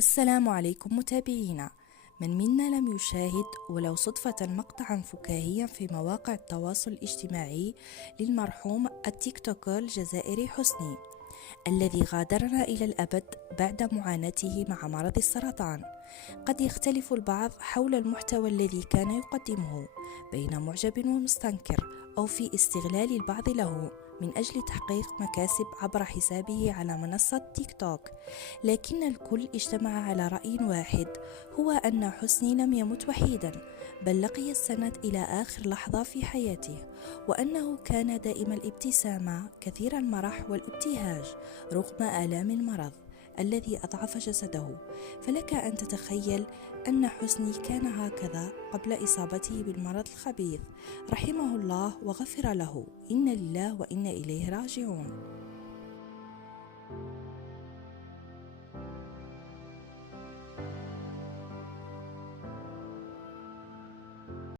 السلام عليكم متابعينا. من منا لم يشاهد ولو صدفة مقطعا فكاهيا في مواقع التواصل الاجتماعي للمرحوم التيك توكر الجزائري حسني الذي غادرنا إلى الأبد بعد معاناته مع مرض السرطان. قد يختلف البعض حول المحتوى الذي كان يقدمه بين معجب ومستنكر، أو في استغلال البعض له من أجل تحقيق مكاسب عبر حسابه على منصة تيك توك، لكن الكل اجتمع على رأي واحد، هو أن حسني لم يمت وحيدا، بل لقي السند إلى آخر لحظة في حياته، وأنه كان دائم الابتسامة كثير المرح والابتهاج رغم آلام المرض الذي أضعف جسده. فلك أن تتخيل أن حسني كان هكذا قبل إصابته بالمرض الخبيث، رحمه الله وغفر له، إن لله وإنا إليه راجعون.